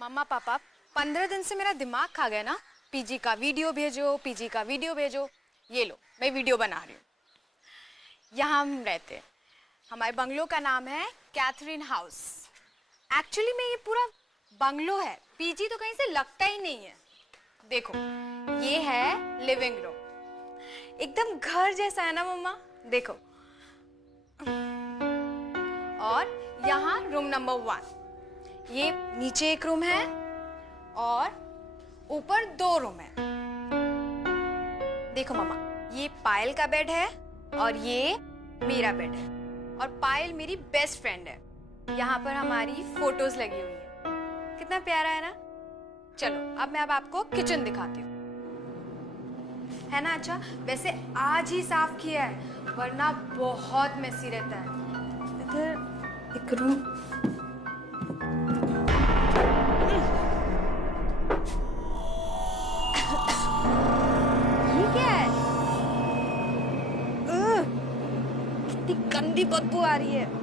मम्मा पापा 15 दिन से मेरा दिमाग खा गया ना। पीजी का वीडियो भेजो, पीजी का वीडियो भेजो। ये लो, मैं वीडियो बना रही हूँ। यहाँ हम रहते हैं। हमारे बंगलो का नाम है कैथरीन हाउस। एक्चुअली में ये पूरा बंगलो है, पीजी तो कहीं से लगता ही नहीं है। देखो, ये है लिविंग रूम, एकदम घर जैसा है ना मम्मा। देखो, और यहाँ रूम नंबर 1। ये नीचे एक रूम है और ऊपर 2 रूम है। देखो मम्मा, ये पायल का बेड है और ये मेरा बेड है। और पायल मेरी बेस्ट फ्रेंड है। यहाँ पर हमारी फोटोज लगी हुई है। कितना प्यारा है ना। चलो अब मैं आपको किचन दिखाती हूँ, है ना। अच्छा, वैसे आज ही साफ किया है, वरना बहुत मेसी रहता है। इधर एक रूम, ये क्या है? कितनी गंदी बदबू आ रही है।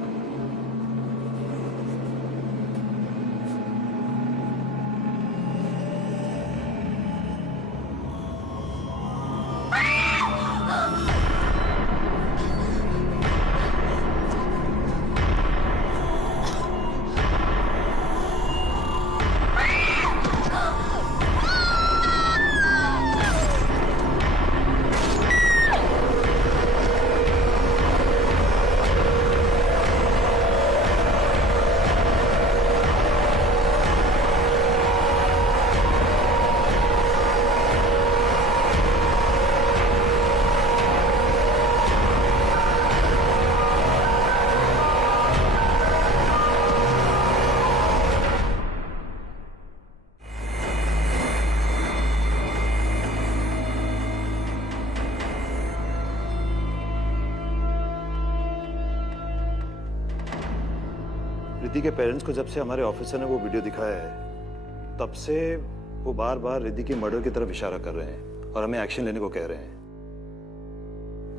रिद्धि के पेरेंट्स को जब से हमारे ऑफिसर ने वो वीडियो दिखाया है, तब से वो बार बार रिद्धि की मर्डर की तरफ इशारा कर रहे हैं और हमें एक्शन लेने को कह रहे हैं।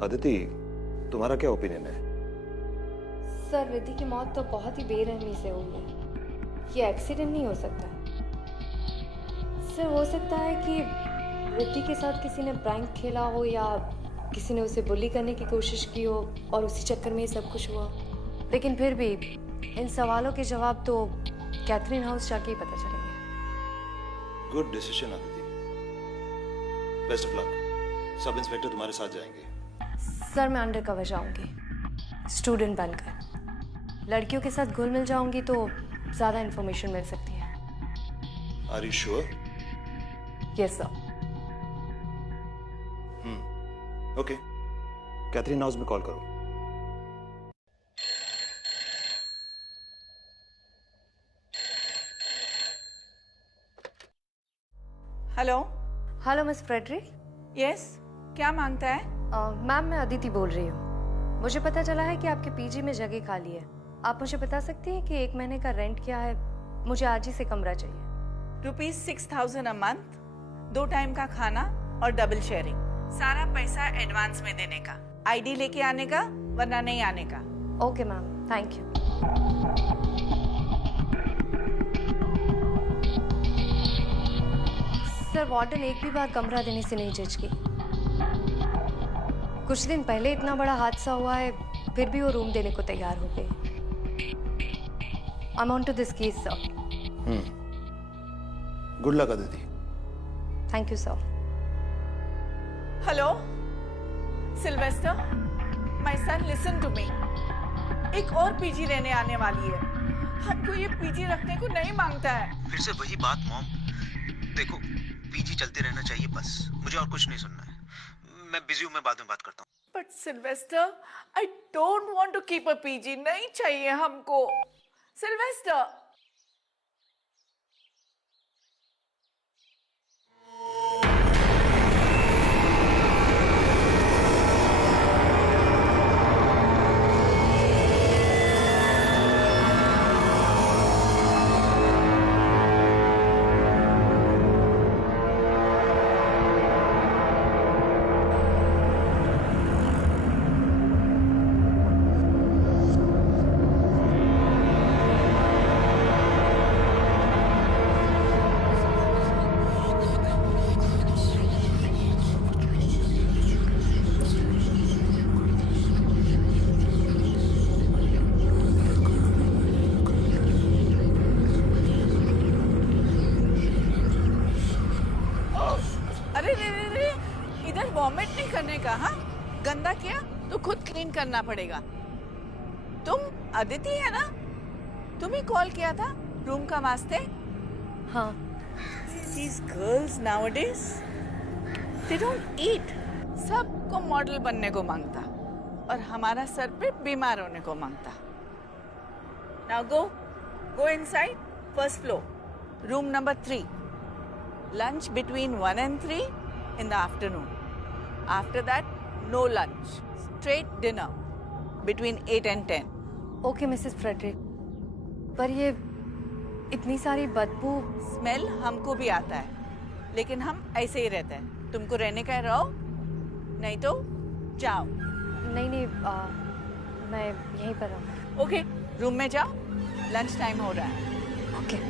अदिति, तुम्हारा क्या ओपिनियन है? सर, रिद्धि की मौत तो बहुत ही बेरहमी से हुई है। ये एक्सीडेंट नहीं हो सकता। सर, हो सकता है कि रिद्धि के साथ किसी ने प्रैंक खेला हो या किसी ने उसे बुली करने की कोशिश की हो और उसी चक्कर में ये सब कुछ हुआ। लेकिन फिर भी इन सवालों के जवाब तो कैथरीन हाउस जाके ही पता चलेंगे। Good decision Aditi, best of luck. Sub inspector तुम्हारे साथ जाएंगे। सर, मैं अंडर कवर जाऊंगी स्टूडेंट बनकर। लड़कियों के साथ घुल मिल जाऊंगी तो ज्यादा इंफॉर्मेशन मिल सकती है। Are you sure? Yes sir. Okay, Catherine house में कॉल करो। Hello. Hello miss Frederick. Yes, क्या मांगता है? मैम, मैं अदिति बोल रही हूँ। मुझे पता चला है कि आपके पीजी में जगह खाली है। आप मुझे बता सकती हैं कि 1 महीने का रेंट क्या है? मुझे आज ही से कमरा चाहिए। ₹6000 अ मंथ, 2 टाइम का खाना और डबल शेयरिंग। सारा पैसा एडवांस में देने का, आईडी लेके आने का, वरना नहीं आने का। Okay ma'am, thank you. Sir, warden एक भी बार कमरा देने से नहीं झिझकी। कुछ दिन पहले इतना बड़ा हादसा हुआ है, फिर भी वो रूम देने को तैयार हो गए। I am on to this case sir. Good luck Aditi. Thank you sir. Hello Sylvester, my son, listen to me. एक और पीजी रहने आने वाली है। हमको ये पीजी रखने को नहीं मांगता है। फिर से वही बात मॉम। देखो, पीजी चलते रहना चाहिए बस, मुझे और कुछ नहीं सुनना है। मैं बिजी हूँ, मैं बाद में बात करता हूँ। But Sylvester, I don't want to keep a PG. नहीं चाहिए हमको सिल्वेस्टर। वॉमिट नहीं करने का, हाँ? गंदा किया तो खुद क्लीन करना पड़ेगा। तुम अदिति है ना? तुम ही कॉल किया था रूम का वास्ते? हाँ। These girls nowadays, they don't eat. सबको मॉडल बनने को मांगता और हमारा सर पे बीमार होने को मांगता। Now go inside, first floor, room number 3. Lunch between 1 and 3 in the afternoon. After that, no lunch. Straight dinner between 8 and 10. Okay Mrs Frederick, पर ये इतनी सारी बदबू। स्मेल हमको भी आता है, लेकिन हम ऐसे ही रहते हैं। तुमको रहने का है रहो, नहीं तो जाओ। नहीं नहीं, मैं यहीं पर रहूँ। ओके, रूम में जाओ, लंच टाइम हो रहा है। ओके।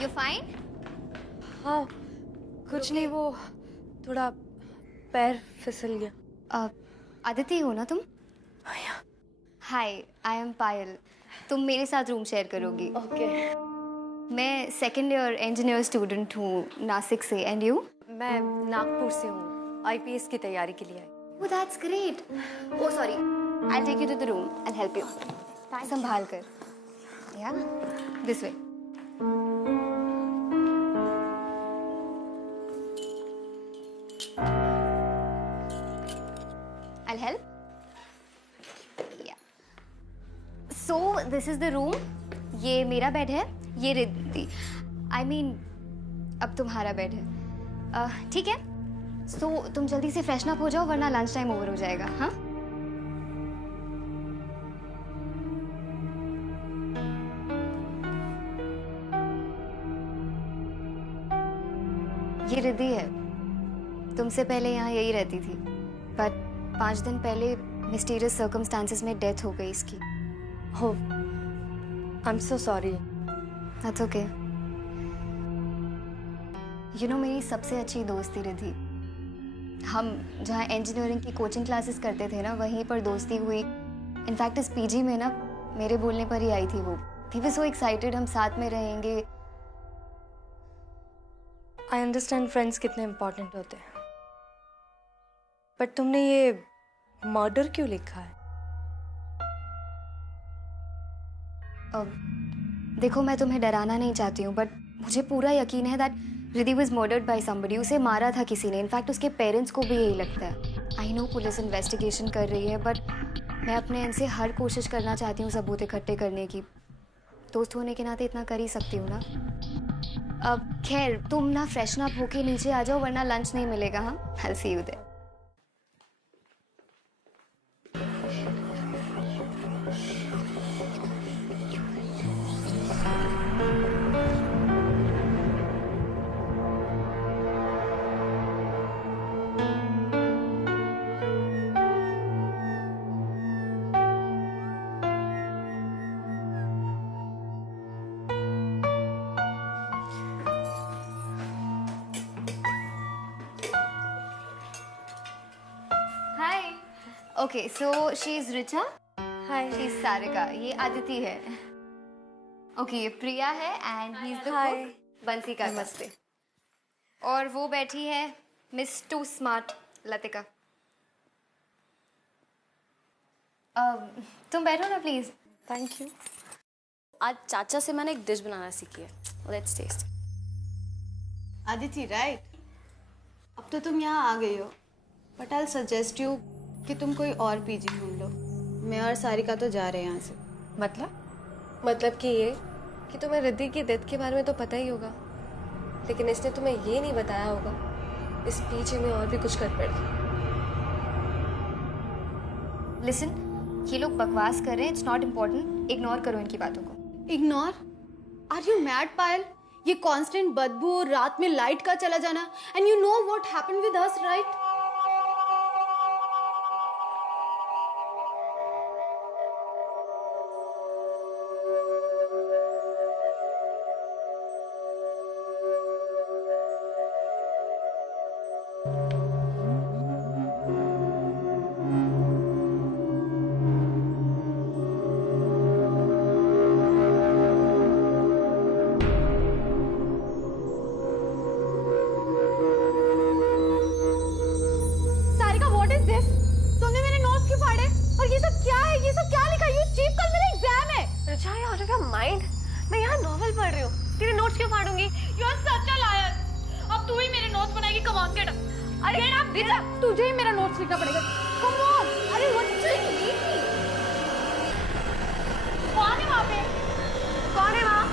You fine? हाँ, कुछ नहीं, वो थोड़ा पैर फिसल गया। अदिति हो ना तुम? हाय, आई एम पायल। तुम मेरे साथ रूम शेयर करोगी। ओके। मैं सेकेंड ईयर इंजीनियर स्टूडेंट हूँ नासिक से। And you? मैं नागपुर से हूँ, आईपीएस की तैयारी के लिए आई। Oh, that's great. Oh, sorry. I'll take you to the room. I'll help you. संभाल कर। Yeah, this way. I'll help. Yeah. So this is the room. ये मेरा बेड है, ये रिद्धि। I mean, अब तुम्हारा बेड है। ठीक है? So तुम जल्दी से फ्रेशन अप हो जाओ, वरना लंच टाइम ओवर हो जाएगा। हाँ? ये रिद्धि है, तुमसे पहले यहाँ यही रहती थी, बट 5 दिन पहले मिस्टीरियस सर्कमस्टांसेस में डेथ हो गई इसकी। हो, I am so sorry. That's okay. You know, मेरी सबसे अच्छी दोस्त थी रिद्धि। हम जहाँ इंजीनियरिंग की कोचिंग क्लासेस करते थे ना, वहीं पर दोस्ती हुई। इनफैक्ट इस पीजी में ना मेरे बोलने पर ही आई थी वो। वी वर सो एक्साइटेड, हम साथ में रहेंगे। आई अंडरस्टैंड फ्रेंड्स कितने इम्पोर्टेंट होते हैं, बट तुमने ये मर्डर क्यों लिखा है? देखो, मैं तुम्हें डराना नहीं चाहती हूँ, बट मुझे पूरा यकीन है that Riddhi was murdered by somebody. उसे मारा था किसी ने। इनफैक्ट उसके पेरेंट्स को भी यही लगता है। आई नो पुलिस इन्वेस्टिगेशन कर रही है, बट मैं अपने एंड से हर कोशिश करना चाहती हूँ सबूत इकट्ठे करने की। दोस्त होने के नाते इतना कर ही सकती हूँ ना। अब खैर, तुम ना फ्रेशन अप होके नीचे आ जाओ, वरना लंच नहीं मिलेगा। हाँ, I will see you there. Okay, so she is Richa, hi. She is Sarika, ये आदिति है। ओके, ये प्रिया है and he is the Hi. Cook, Bansi का। नमस्ते। और वो बैठी है मिस टू स्मार्ट, लतिका। तुम बैठो ना प्लीज। Thank you. आज चाचा से मैंने एक डिश बनाना सीखी है, लेट्स टेस्ट। आदिति राइट, अब तो तुम यहाँ आ गई हो, बट आई सजेस्ट यू कि तुम कोई और पीजी ढूंढ लो। मैं और सारिका तो जा रहे हैं यहाँ से। मतलब कि ये कि तुम्हें रिद्धि की डेथ के बारे में तो पता ही होगा, लेकिन इसने तुम्हें ये नहीं बताया होगा इस पीछे में और भी कुछ गड़बड़ है। लिसन, ये लोग बकवास कर रहे हैं, इट्स नॉट इम्पोर्टेंट, इग्नोर करो इनकी बातों को। इग्नोर? आर यू मैड पायल? ये कांस्टेंट बदबू, रात में लाइट का चला जाना, and you know what happened with us right? तुमने मेरे नोट्स क्यों फाड़े? और ये सब क्या है? ये सब क्या लिखा? यू चीप, कल मेरा एग्जाम है। रिचा, ये आउट ऑफ योर माइंड? मैं यहाँ नॉवेल पढ़ रही हूँ, तेरे नोट्स क्यों फाड़ूंगी? You are such a liar. अब तू ही मेरे नोट्स बनाएगी। Come on get up. अरे गेट अप रिचा, तुझे ही मेरा नोट्स लिखना पड़ेगा। Come on. अरे व्हाट इज इट? कौन है वहाँ पे? कौन है वहाँ?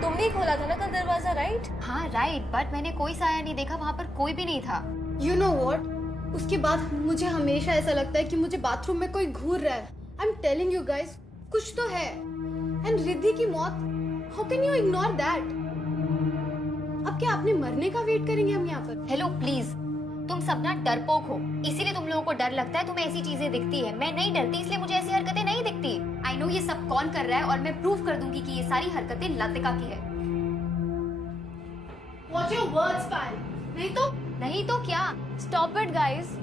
तुमने खोला था ना कल दरवाजा, राइट? हाँ राइट, बट मैंने कोई साया नहीं देखा, वहाँ पर कोई भी नहीं था। यू नो व्हाट, उसके बाद मुझे हमेशा ऐसा लगता है कि मुझे बाथरूम में कोई घूर रहा है। I am telling you guys, कुछ तो है। एंड रिद्धि की मौत, how can you ignore that? अब क्या अपने मरने का वेट करेंगे हम यहाँ पर? हेलो प्लीज, तुम सब ना डरपोक हो, इसीलिए तुम लोगों को डर लगता है, तुम्हें ऐसी चीजें दिखती है। मैं नहीं डरती, इसलिए मुझे ऐसी हरकतें नहीं दिखती। आई नो ये सब कौन कर रहा है, और मैं प्रूव कर दूंगी कि ये सारी हरकतें लतिका की है। Watch your words, पायल। नहीं तो क्या? स्टॉप इट गाइस,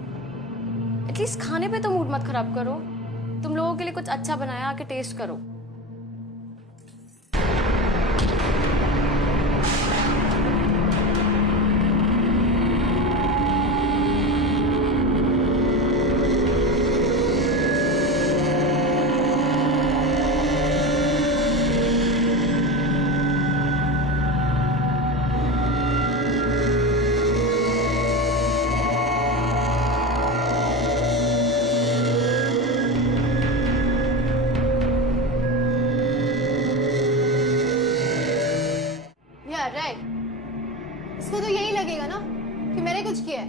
एटलीस्ट खाने पे तो मूड मत खराब करो। तुम लोगों के लिए कुछ अच्छा बनाया, आके टेस्ट करो। इसको तो यही लगेगा ना कि मैंने कुछ किया है,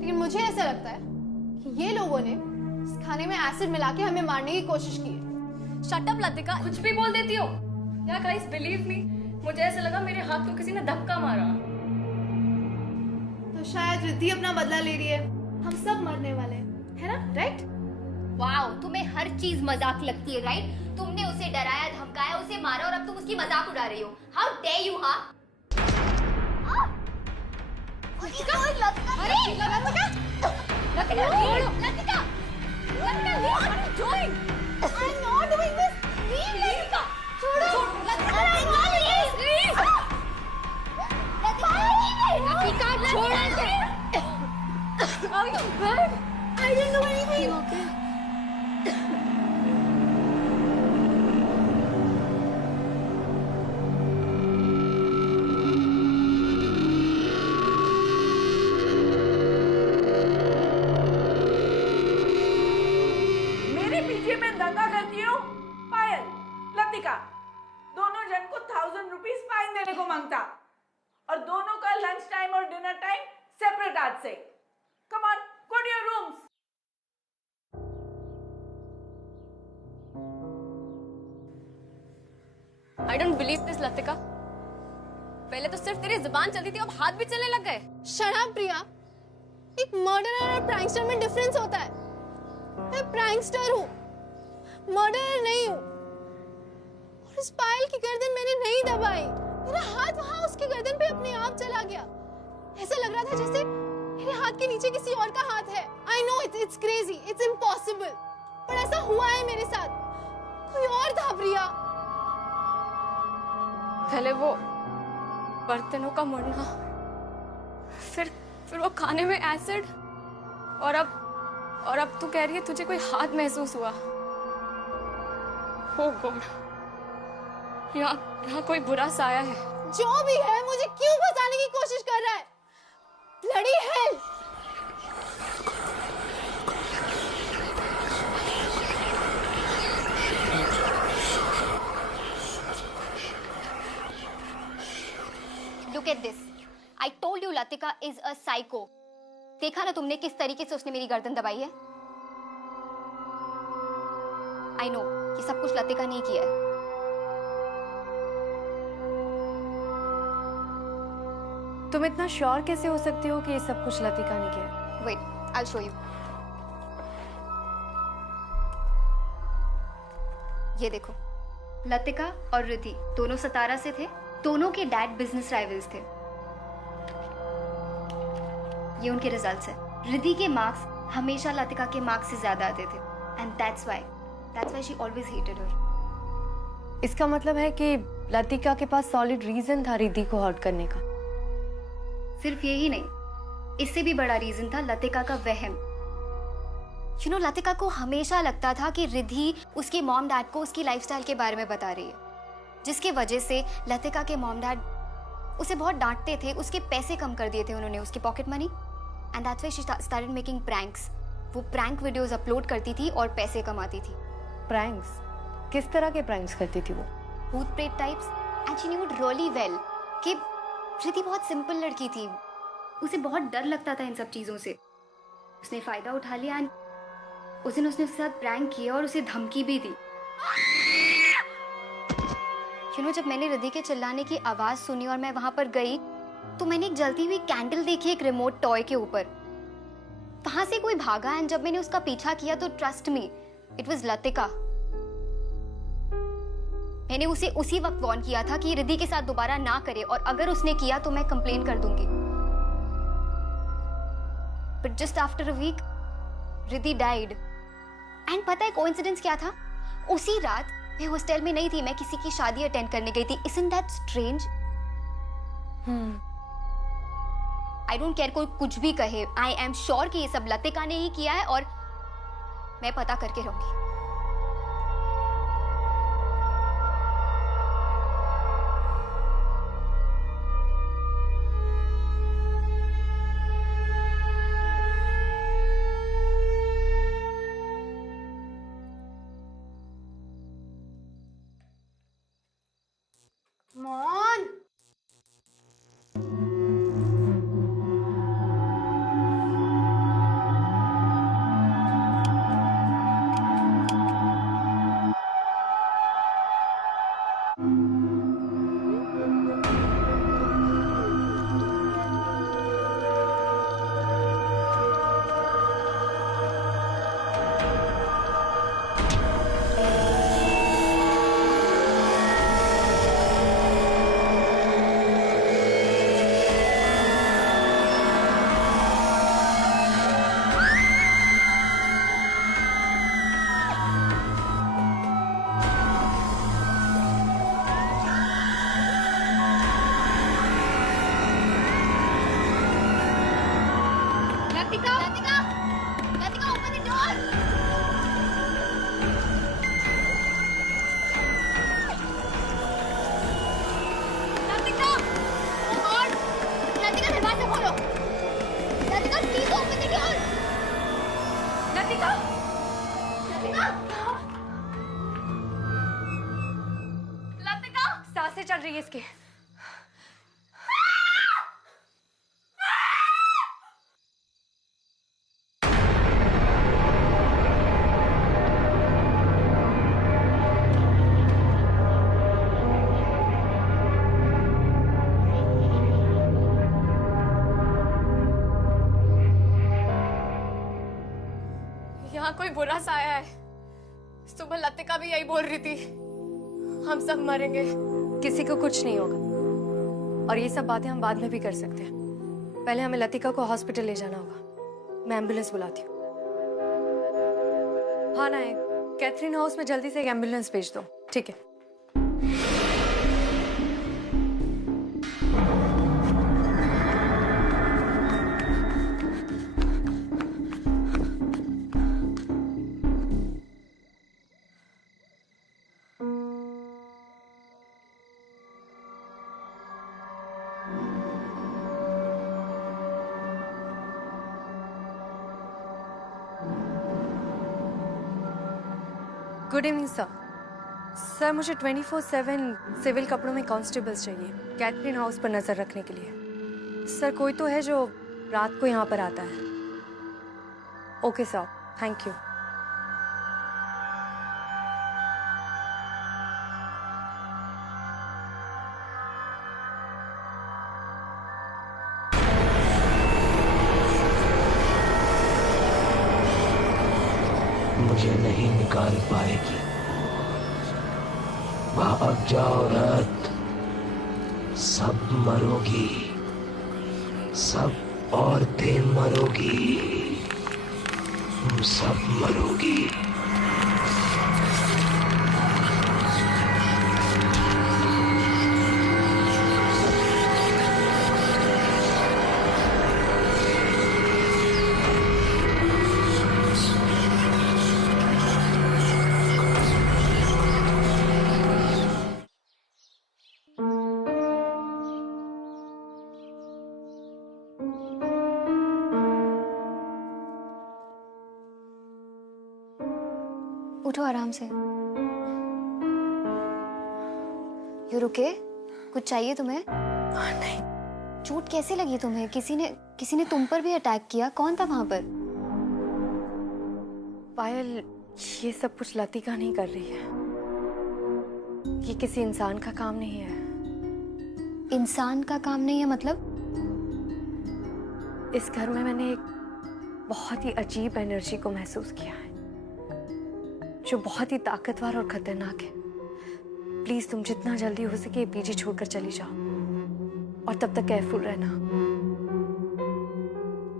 लेकिन मुझे ऐसा लगता है कि ये लोगों ने इस खाने में एसिड मिला के हमें मारने की कोशिश की है। शट अप लतिका, कुछ भी बोल देती हो। या गाइस बिलीव मी, मुझे ऐसा लगा मेरे हाथ को किसी ने धक्का मारा। तो शायद रिद्धि अपना बदला ले रही है। हम सब मरने वाले हैं, है ना? राइट? वाओ, तुम्हें हर चीज मजाक लगती है, राइट? तुमने उसे डराया, धमकाया, उसे मारा, और अब तुम उसकी मजाक उड़ा रही हो। How dare you! हाँ, I didn't know anything. Okay. मेरे पीछे में दंगा करती हो? पायल, लतिका, दोनों जन को 1000 रुपीज फाइन देने को मांगता, और दोनों का लंच टाइम और डिनर टाइम सेपरेट आज से। Come on, go to your rooms. I don't believe this Latika. पहले तो सिर्फ तेरी जुबान चलती थी, अब हाथ भी चलने लग गए। शट अप प्रिया, एक मर्डरर और प्रैंकस्टर में डिफरेंस होता है। मैं प्रैंकस्टर हूँ, मर्डरर नहीं हूँ। और उस पायल की गर्दन मैंने नहीं दबाई, मेरा हाथ वहां उसकी गर्दन पे अपने आप चला गया। ऐसा लग रहा था जैसे मेरे हाथ के नीचे किसी और का हाथ है। I know it's crazy, it's impossible. पर ऐसा हुआ है मेरे साथ, कोई और था प्रिया। पहले वो बर्तनों का मुड़ना, फिर वो खाने में एसिड, और अब तू कह रही है तुझे कोई हाथ महसूस हुआ। ओ गॉड, यहाँ कोई बुरा साया है। जो भी है मुझे क्यों फंसाने की कोशिश कर रहा है? Bloody hell! Look at this. I told you Latika is a psycho. देखा ना तुमने किस तरीके से उसने मेरी गर्दन दबाई है? I know ये सब कुछ लतिका ने किया है। तुम इतना श्योर कैसे हो सकती हो कि ये सब कुछ लतिका ने किया है? Wait, I'll show you. ये देखो, लतिका और रिद्धि दोनों सतारा से थे। दोनों के डैड बिजनेस राइवल्स थे। ये उनके रिजल्ट्स हैं। रिद्धि के मार्क्स हमेशा लतिका के मार्क्स से ज्यादा आते थे, and that's why she always hated her. इसका मतलब है कि लतिका के पास सॉलिड रीजन था रिद्धि को हर्ट करने का। सिर्फ यही नहीं, इससे भी बड़ा रीजन था लतिका का वहम। यू नो, लतिका को हमेशा लगता था कि रिद्धि उसके मॉम डैड को उसकी लाइफस्टाइल के बारे में बता रही है, जिसकी वजह से लतिका के मॉम डैड उसे बहुत डांटते थे। उसके पैसे कम कर दिए थे उन्होंने, उसकी pocket money, and that's why she started making pranks. वो प्रैंक वीडियोस अपलोड करती थी और पैसे कमाती थी। प्रैंक्स? किस तरह के प्रैंक्स करती थी वो? भूत प्रेत types, and she knew it really well कि रिद्धि बहुत सिंपल लड़की थी, उसे बहुत डर लगता था इन सब चीजों से। उसने फायदा उठा लिया एंड उस दिन उसने उसके साथ प्रैंक किया और उसे धमकी भी दी। यू नो, जब मैंने रिद्धि के चिल्लाने की आवाज सुनी और मैं वहां पर गई तो मैंने एक जलती हुई कैंडल देखी एक रिमोट टॉय के ऊपर। वहां से कोई भागा एंड जब मैंने उसका पीछा किया तो trust me, it was Latika. मैंने उसे उसी वक्त वार्न किया था कि रिद्धि के साथ दोबारा ना करे, और अगर उसने किया तो मैं कंप्लेन कर दूंगी। But just after a week Riddhi died. And पता है कोइंसिडेंस क्या था? उसी रात मैं हॉस्टल में नहीं थी, मैं किसी की शादी अटेंड करने गई थी। Isn't that strange? I don't care कोई कुछ भी कहे, I am sure कि ये सब लतिका ने ही किया है और मैं पता करके रहूंगी। मॉन, सांसें चल रही है इसकी। यहाँ कोई बुरा साया है। सुबह लतिका भी यही बोल रही थी, हम सब मरेंगे। किसी को कुछ नहीं होगा, और ये सब बातें हम बाद में भी कर सकते हैं। पहले हमें लतिका को हॉस्पिटल ले जाना होगा। मैं एम्बुलेंस बुलाती हूँ। हाँ ना, कैथरीन हाउस में जल्दी से एक एम्बुलेंस भेज दो। ठीक है। Good evening sir. सर मुझे 24/7 सिविल कपड़ों में कांस्टेबल्स चाहिए कैथरीन हाउस पर नज़र रखने के लिए। सर कोई तो है जो रात को यहाँ पर आता है? Okay sir, thank you. मुझे नहीं निकाल पाएगी। भाग जाओ रात, सब मरोगी, सब औरतें मरोगी, तुम सब मरोगी। उठो आराम से। यू रुके? कुछ चाहिए तुम्हें? नहीं। चोट कैसे लगी तुम्हें? किसी ने तुम पर भी अटैक किया? कौन था वहां पर? पायल, ये सब कुछ लतिका नहीं कर रही है। ये किसी इंसान का काम नहीं है। इंसान का काम नहीं है मतलब? इस घर में मैंने एक बहुत ही अजीब एनर्जी को महसूस किया है जो बहुत ही ताकतवर और खतरनाक है। प्लीज तुम जितना जल्दी हो सके ये पीजी छोड़कर चली जाओ और तब तक केयरफुल रहना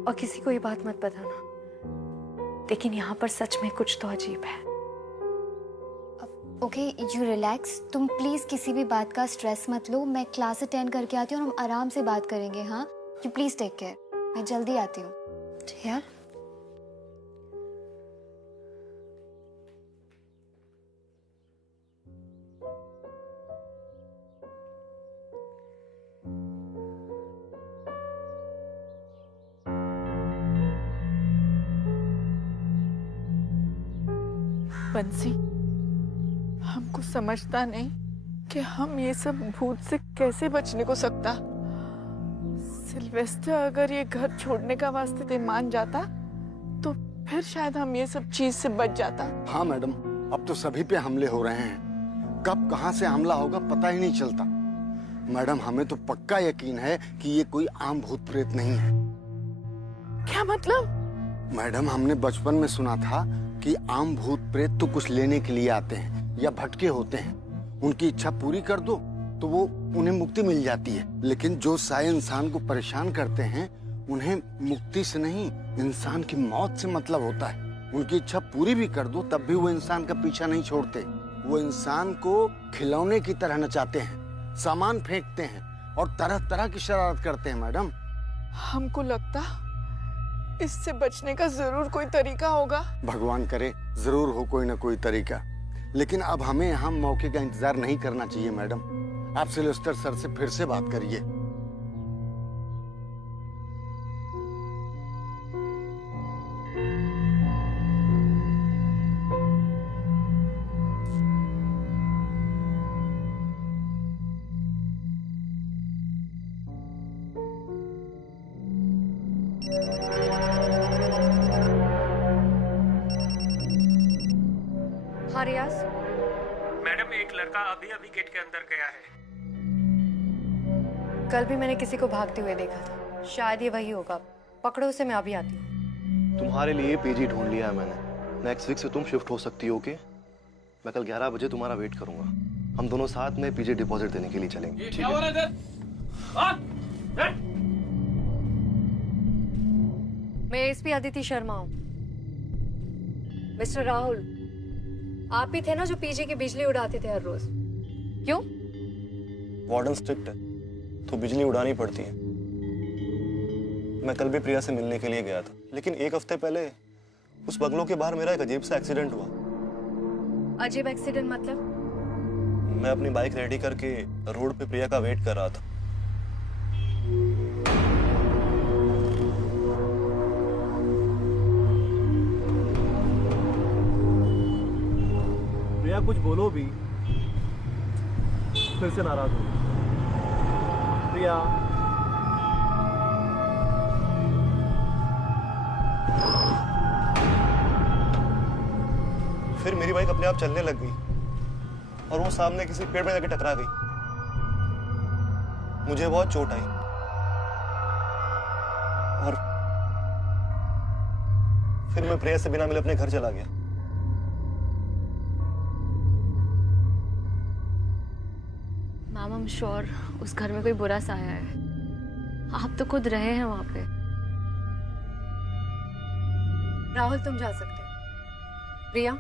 और किसी को ये बात मत बताना। लेकिन यहाँ पर सच में कुछ तो अजीब है। Okay, you relax. तुम प्लीज किसी भी बात का स्ट्रेस मत लो। मैं क्लास अटेंड करके आती हूँ और हम आराम से बात करेंगे। हाँ, यू प्लीज टेक केयर। मैं जल्दी आती हूँ। ठीक है? बंसी, हमको समझता नहीं कि हम ये सब भूत से कैसे बचने को सकता। सिल्वेस्टर अगर ये घर छोड़ने का वास्ते मान जाता तो फिर शायद हम ये सब चीज से बच जाता। हाँ मैडम, अब तो सभी पे हमले हो रहे हैं। कब कहाँ से हमला होगा पता ही नहीं चलता। मैडम, हमें तो पक्का यकीन है कि ये कोई आम भूत प्रेत नहीं है। क्या मतलब? मैडम, हमने बचपन में सुना था कि आम भूत प्रेत तो कुछ लेने के लिए आते हैं या भटके होते हैं। उनकी इच्छा पूरी कर दो तो वो उन्हें मुक्ति मिल जाती है। लेकिन जो सारे इंसान को परेशान करते हैं उन्हें मुक्ति से नहीं, इंसान की मौत से मतलब होता है। उनकी इच्छा पूरी भी कर दो तब भी वो इंसान का पीछा नहीं छोड़ते। वो इंसान को खिलौने की तरह नचाते हैं, सामान फेंकते हैं और तरह तरह की शरारत करते हैं। मैडम, हमको लगता इससे बचने का जरूर कोई तरीका होगा। भगवान करे जरूर हो कोई ना कोई तरीका। लेकिन अब हमें यहाँ मौके का इंतजार नहीं करना चाहिए। मैडम, आप सिल्वेस्टर सर से फिर से बात करिए। हाँ रियाज। मैडम, एक लड़का अभी अभी गेट के अंदर गया है। कल भी मैंने किसी को भागते हुए देखा था, शायद ये वही होगा। पकड़ो उसे, मैं अभी आती हूँ। तुम्हारे लिए पीजी ढूंढ लिया है मैंने। नेक्स्ट वीक से तुम शिफ्ट हो सकती हो। ओके, मैं कल 11 बजे तुम्हारा वेट करूंगा। हम दोनों साथ में पीजी डिपॉजिट देने के लिए चलेंगे। ठीक है? मैं एसपी अदिति शर्मा हूँ। मिस्टर राहुल, आप ही थे ना जो पीजी की बिजली उड़ाते थे हर रोज? क्यों? वार्डन स्ट्रिक्ट है तो बिजली उड़ानी पड़ती है। मैं कल भी प्रिया से मिलने के लिए गया था, लेकिन एक हफ्ते पहले उस बंगलों के बाहर मेरा एक अजीब सा एक्सीडेंट हुआ। अजीब एक्सीडेंट मतलब? मैं अपनी बाइक रेडी करके रोड पे प्रिया का वेट कर रहा था। प्रिया कुछ बोलो भी, फिर से नाराज हो। प्रिया, फिर मेरी बाइक अपने आप चलने लग गई और वो सामने किसी पेड़ में जाके टकरा गई। मुझे बहुत चोट आई और फिर मैं प्रिया से बिना मिले अपने घर चला गया। मैम, आई एम श्योर उस घर में कोई बुरा साया है। आप तो खुद रहे हैं वहां पे। राहुल, तुम जा सकते हो। प्रिया,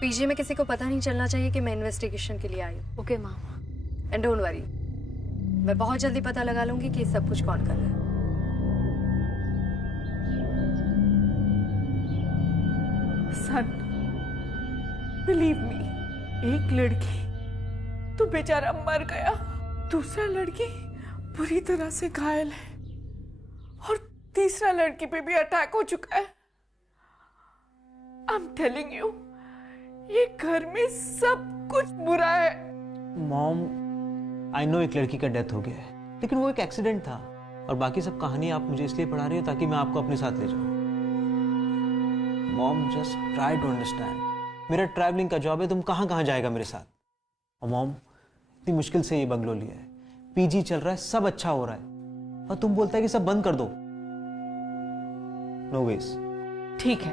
पीजी में किसी को पता नहीं चलना चाहिए कि मैं इन्वेस्टिगेशन के लिए आई हूँ। Okay ma'am. And don't worry, मैं बहुत जल्दी पता लगा लूंगी कि सब कुछ कौन कर रहा है। सन, बिलीव मी, एक लड़की तो बेचारा मर गया, दूसरा लड़की बुरी तरह से घायल है और तीसरा लड़की पे भी अटैक हो चुका है। आई एम टेलिंग यू, ये घर में सब कुछ बुरा है। मॉम, आई नो एक लड़की का डेथ हो गया है, लेकिन वो एक एक्सीडेंट था और बाकी सब कहानी आप मुझे इसलिए पढ़ा रही हो ताकि मैं आपको अपने साथ ले जाऊं। Mom, just try to understand. मेरा ट्रैवलिंग का जॉब है, तुम कहाँ कहाँ जाएगा मेरे साथ? और मॉम, इतनी मुश्किल से ये बंगलो लिया है, पीजी चल रहा है, सब अच्छा हो रहा है, और तुम बोलता है कि सब बंद कर दो। No veg. ठीक है,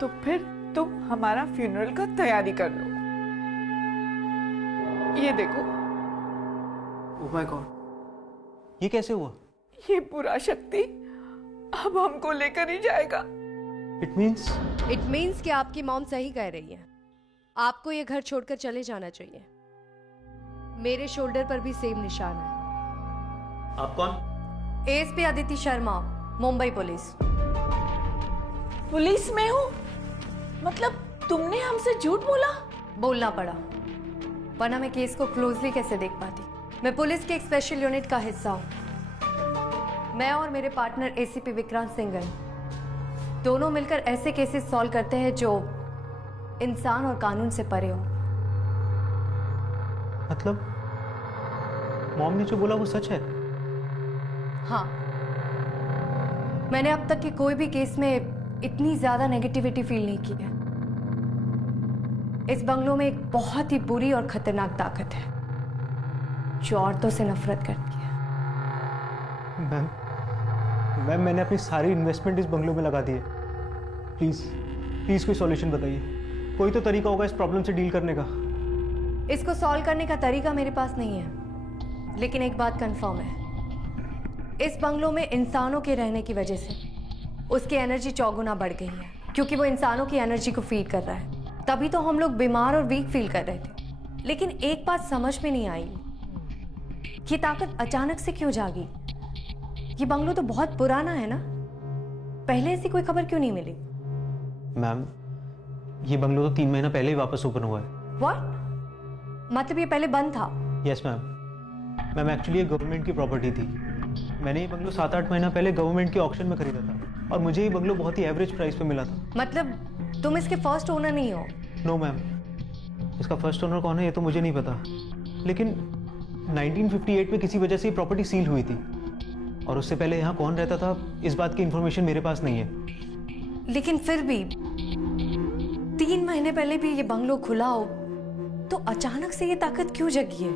तो फिर तुम हमारा फ्यूनरल का तैयारी कर लो। ये देखो। ओह माय गॉड, ये कैसे हुआ? ये बुरा शक्ति अब हमको लेकर ही जाएगा। इट मीन्स कि आपकी मॉम सही कह रही है। आपको ये घर छोड़कर चले जाना चाहिए। मेरे शोल्डर पर भी सेम निशान है। आप कौन? ASP Aditi Sharma, Mumbai police. Police में हूँ? मतलब तुमने हमसे झूठ बोला? बोलना पड़ा, वरना मैं केस को क्लोजली कैसे देख पाती। मैं पुलिस के एक स्पेशल यूनिट का हिस्सा हूँ। मैं और मेरे पार्टनर एसीपी विक्रांत सिंह दोनों मिलकर ऐसे केसेस सॉल्व करते हैं जो इंसान और कानून से परे हो। मतलब मॉम ने जो बोला वो सच है? हाँ, मैंने अब तक के कोई भी केस में इतनी ज्यादा नेगेटिविटी फील नहीं की है। इस बंगलों में एक बहुत ही बुरी और खतरनाक ताकत है जो औरतों से नफरत करती है। मैम, मैंने अपनी सारी इन्वेस्टमेंट इस बंगलों में लगा दी है। प्लीज कोई सॉल्यूशन बताइए। कोई तो तरीका होगा इस प्रॉब्लम से डील करने का। इसको सॉल्व करने का तरीका मेरे पास नहीं है, लेकिन एक बात कंफर्म है, इस बंगलों में इंसानों के रहने की वजह से उसकी एनर्जी 4 गुना बढ़ गई है, क्योंकि वो इंसानों की एनर्जी को फीड कर रहा है। तभी तो हम लोग बीमार और वीक फील कर रहे थे। लेकिन एक बात समझ में नहीं आई, ये ताकत अचानक से क्यों जागी? ये बंगलो तो बहुत पुराना है ना, पहले ऐसी कोई खबर क्यों नहीं मिली? मैम, ये बंगलो तो 3 महीना पहले ही वापस ओपन हुआ है। व्हाट? मतलब ये पहले बंद था? यस मैम, एक्चुअली ये गवर्नमेंट की प्रॉपर्टी थी। मैंने ये बंगलो 7-8 महीना पहले गवर्नमेंट के ऑक्शन में खरीदा था और मुझे ये बंगलो बहुत ही एवरेज प्राइस पे मिला था। मतलब तुम इसके फर्स्ट ओनर नहीं हो? नो मैम, इसका फर्स्ट ओनर कौन है ये तो मुझे नहीं पता, लेकिन 1958 में किसी वजह से ये प्रॉपर्टी सील हुई थी और उससे पहले यहाँ कौन रहता था इस बात की इंफॉर्मेशन मेरे पास नहीं है। लेकिन फिर भी 3 महीने पहले भी ये बंगलो खुला हो तो अचानक से ये ताकत क्यों जगी है?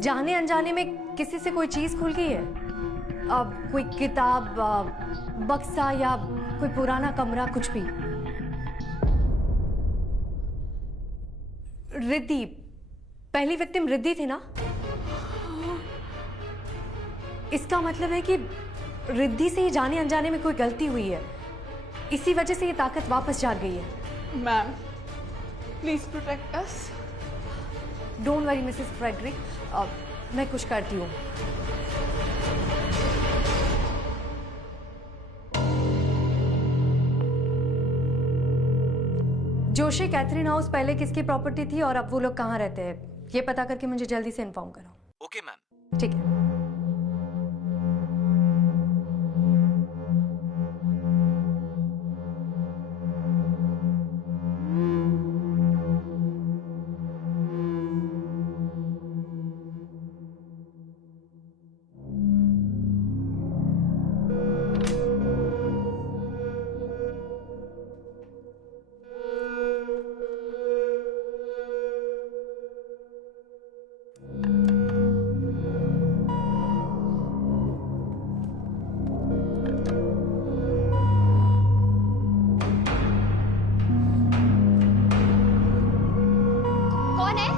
जाने अनजाने में किसी से कोई चीज खुल गई है? अब कोई किताब, बक्सा या कोई पुराना कमरा, कुछ भी। रिद्धि, पहली विक्टिम रिद्धि थी ना? इसका मतलब है कि रिद्धि से ही जाने अनजाने में कोई गलती हुई है। इसी वजह से ये ताकत वापस जाग गई है। Ma'am please protect us. Don't worry Mrs Frederick, मैं कुछ करती हूँ। जोशी कैथरीन हाउस पहले किसकी प्रॉपर्टी थी और अब वो लोग कहाँ रहते हैं, ये पता करके मुझे जल्दी से इन्फॉर्म करो। Okay ma'am. ठीक है। कौन है?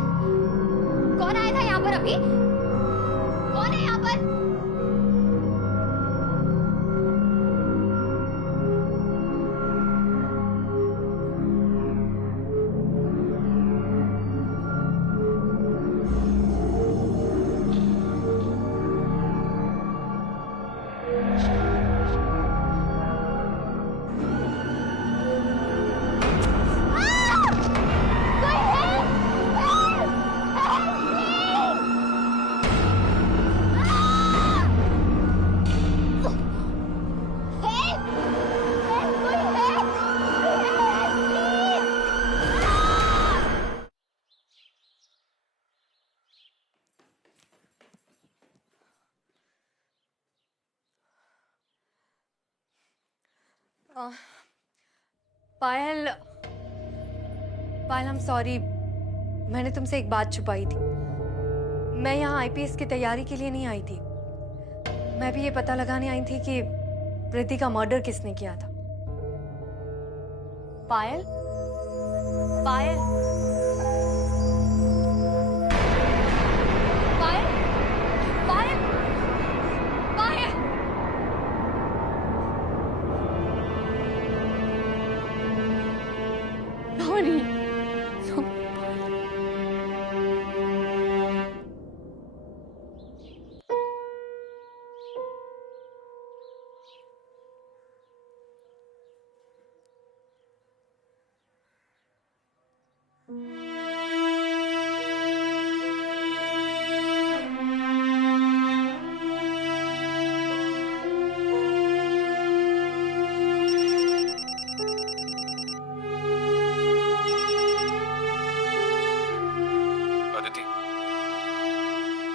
कौन आया था यहाँ पर अभी? कौन है यहाँ पर? पायल, पायल आई एम सॉरी, मैंने तुमसे एक बात छुपाई थी। मैं यहाँ आईपीएस की तैयारी के लिए नहीं आई थी। मैं भी ये पता लगाने आई थी कि रिद्धि का मर्डर किसने किया था। पायल, पायल, पायल, पायल, पायल। Sorry.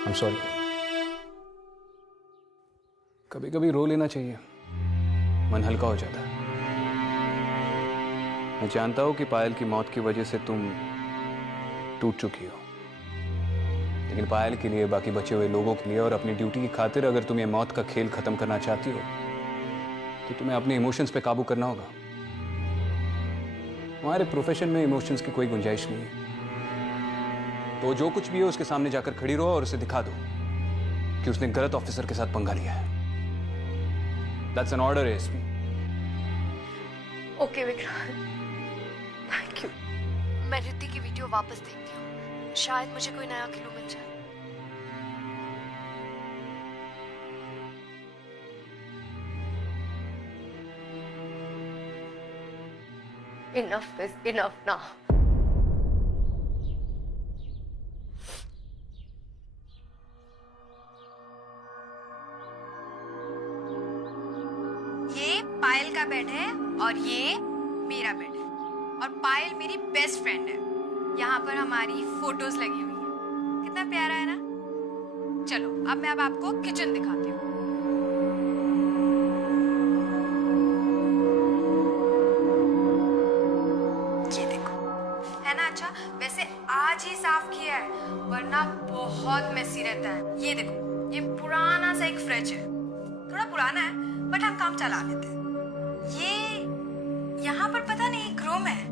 I'm sorry. कभी कभी रो लेना चाहिए, मन हल्का हो जाता है। मैं जानता हूं कि पायल की मौत की वजह से तुम टूट चुकी हो, लेकिन पायल के लिए, बाकी बचे हुए लोगों के लिए और अपनी ड्यूटी की खातिर अगर तुम ये मौत का खेल खत्म करना चाहती हो तो तुम्हें अपने इमोशंस पे काबू करना होगा। हमारे प्रोफेशन में इमोशंस की कोई गुंजाइश नहीं है। तो जो कुछ भी हो उसके सामने जाकर खड़ी रहो और उसे दिखा दो कि उसने गलत ऑफिसर के साथ पंगा लिया है। That's an order, ASP. Okay Vikrant, thank you. मैं रिद्धि की वीडियो वापस देखती हूँ, शायद मुझे कोई नया क्लू मिल जाए। Enough is enough now. ये पायल का बेड है और ये मेरा बेड है और पायल मेरी बेस्ट फ्रेंड है। यहाँ पर हमारी फोटोज लगी हुई है, कितना प्यारा है ना। चलो अब मैं आपको किचन दिखाती हूँ। ये देखो, है ना अच्छा। वैसे आज ही साफ किया है वरना बहुत मेसी रहता है। ये देखो, ये पुराना सा एक फ्रिज है, थोड़ा पुराना है बट हम काम चला लेते हैं। ये यहाँ पर पता नहीं एक रूम है।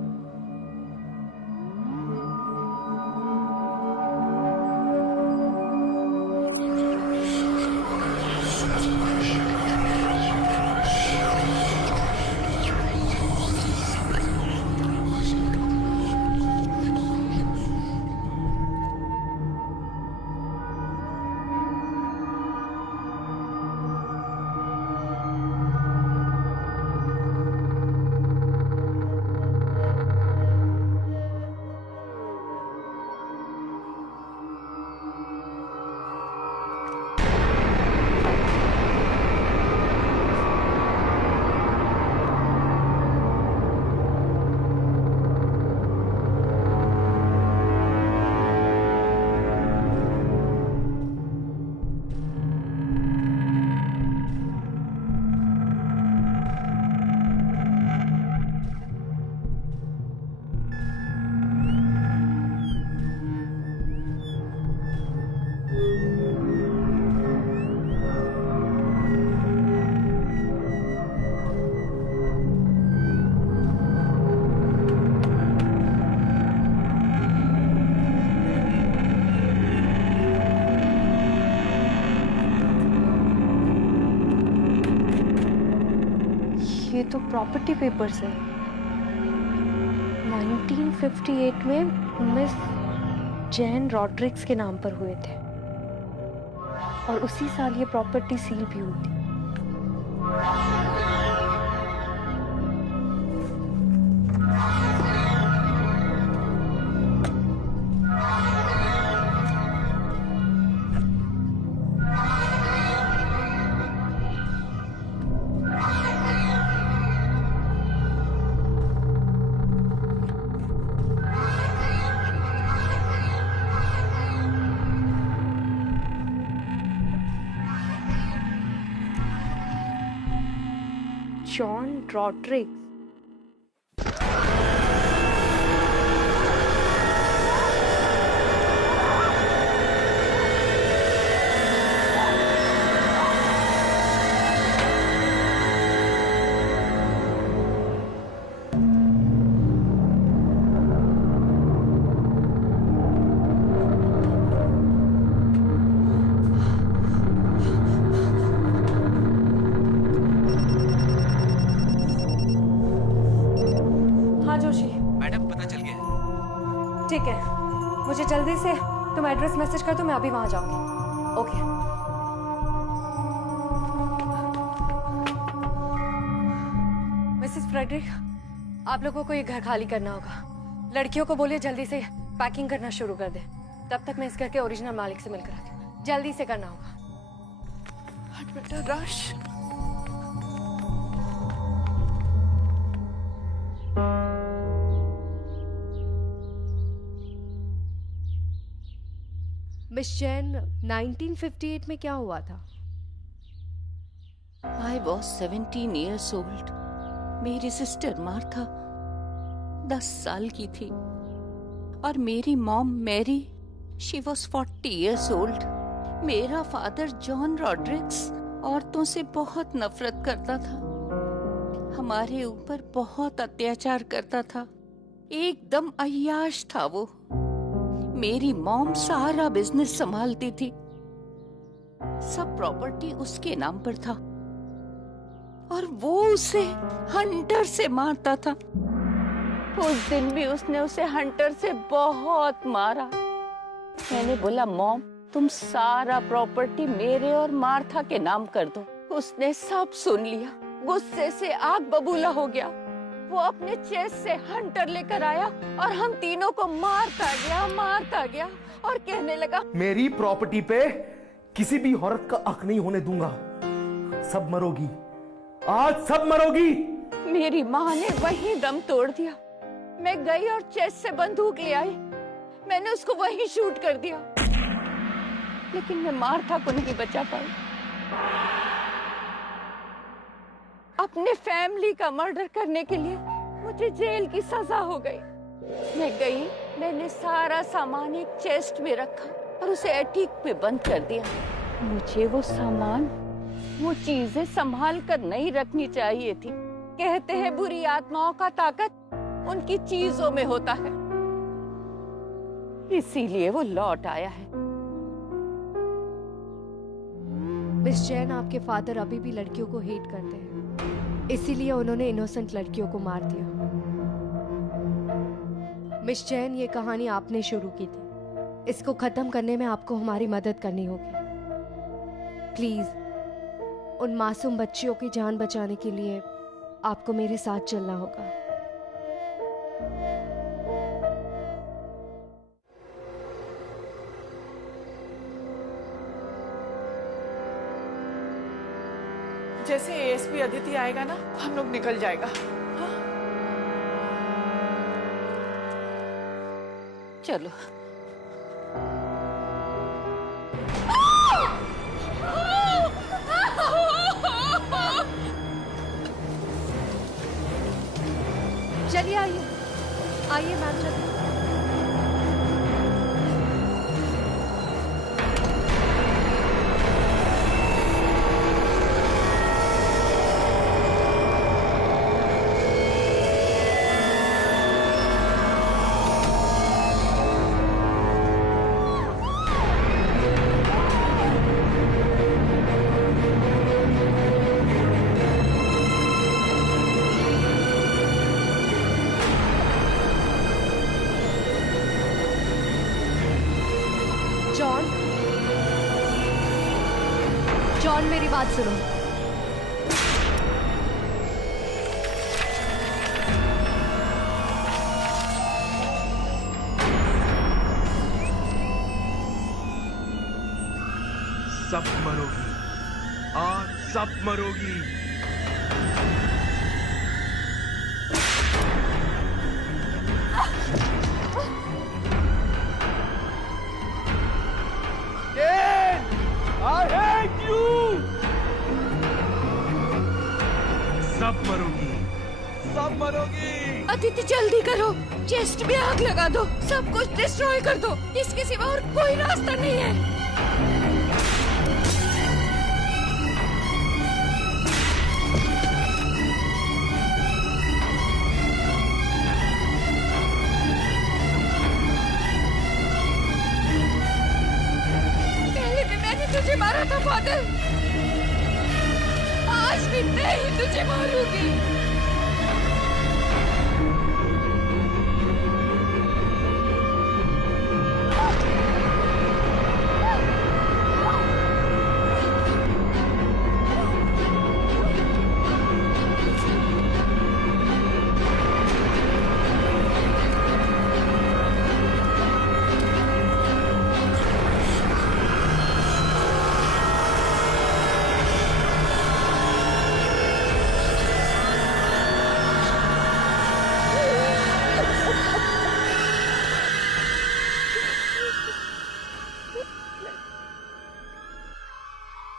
ये तो प्रॉपर्टी पेपर्स है। 1958 में मिस जैन रॉड्रिक्स के नाम पर हुए थे और उसी साल ये प्रॉपर्टी सील भी हुई थी। जॉन रॉड्रिक्स। हाँ जोशी। मैडम पता चल गया। ठीक है, मुझे जल्दी से तुम एड्रेस मैसेज कर दो, मैं अभी वहां जाऊंगी। ओके। मिसेस फ्रेडरिक, आप लोगों को ये घर खाली करना होगा। लड़कियों को बोलिए जल्दी से पैकिंग करना शुरू कर दे। तब तक मैं इस घर के ओरिजिनल मालिक से मिलकर आती हूँ। जल्दी से करना होगा। हट बेटा, रश। मिस जैन, 1958 में क्या हुआ था? I was 17 years old. मेरी सिस्टर मार्था 10 साल की थी और मेरी mom Mary she was 40 years old. मेरा फादर जॉन रॉड्रिक्स औरतों से बहुत नफरत करता था, हमारे ऊपर बहुत अत्याचार करता था, एकदम अय्याश था वो। मेरी मॉम सारा बिजनेस संभालती थी, सब प्रॉपर्टी उसके नाम पर था और वो उसे हंटर से मारता था। उस दिन भी उसने उसे हंटर से बहुत मारा। मैंने बोला, मॉम तुम सारा प्रॉपर्टी मेरे और मार्था के नाम कर दो। उसने सब सुन लिया, गुस्से से आग बबूला हो गया। वो अपने चेस्ट से हंटर लेकर आया और हम तीनों को मारता गया और कहने लगा, मेरी प्रॉपर्टी पे किसी भी औरत का हक नहीं होने दूंगा। सब मरोगी, आज सब मरोगी। मेरी माँ ने वहीं दम तोड़ दिया। मैं गई और चेस्ट से बंदूक ले आई, मैंने उसको वहीं शूट कर दिया, लेकिन मैं मार्था को नहीं बचा पाई। अपने फैमिली का मर्डर करने के लिए मुझे जेल की सजा हो गई। मैं गई, मैंने सारा सामान एक चेस्ट में रखा और उसे एटीक पे बंद कर दिया। मुझे वो सामान, वो चीजें संभाल कर नहीं रखनी चाहिए थी। कहते हैं बुरी आत्माओं का ताकत उनकी चीजों में होता है, इसीलिए वो लौट आया है। मिस जैन, आपके फादर अभी भी लड़कियों को हेट करते हैं, इसीलिए उन्होंने इनोसेंट लड़कियों को मार दिया। मिस जैन, ये कहानी आपने शुरू की थी, इसको खत्म करने में आपको हमारी मदद करनी होगी। प्लीज, उन मासूम बच्चियों की जान बचाने के लिए आपको मेरे साथ चलना होगा। जैसे एएसपी अदिति आएगा ना, हम लोग निकल जाएगा। हाँ? चलो। चलिए, आइए मैम, चलिए। बात सुनो। सब मरोगी, आज सब मरोगी। I hate you! सब मरोगी, सब मरोगी। अदिति जल्दी करो, चेस्ट में आग लगा दो, सब कुछ डिस्ट्रॉय कर दो, इसके सिवा और कोई रास्ता नहीं है। पहले भी मैंने तुझे मारा था फादर, आज भी मैं ही तुझे मारूंगी।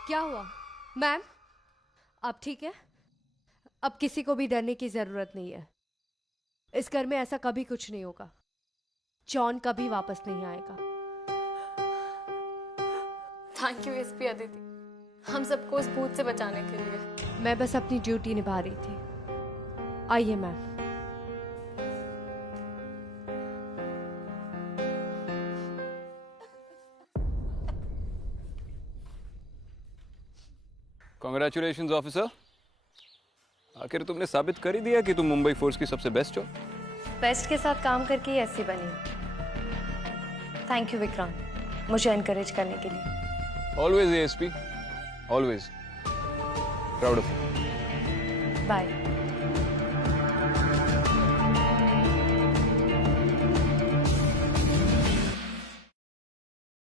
क्या हुआ मैम? आप ठीक है? अब किसी को भी डरने की जरूरत नहीं है। इस घर में ऐसा कभी कुछ नहीं होगा। जॉन कभी वापस नहीं आएगा। थैंक यू एसपी अदिति, हम सबको उस भूत से बचाने के लिए। मैं बस अपनी ड्यूटी निभा रही थी। आइए मैम। कॉन्ग्रेचुलेशंस ऑफिसर, आखिर तुमने साबित कर ही दिया कि तुम मुंबई फोर्स की सबसे बेस्ट हो। बेस्ट के साथ काम करके ही ऐसी बनी। थैंक यू विक्रांत, मुझे एनकरेज करने के लिए। Always ASP, always proud of you. Bye.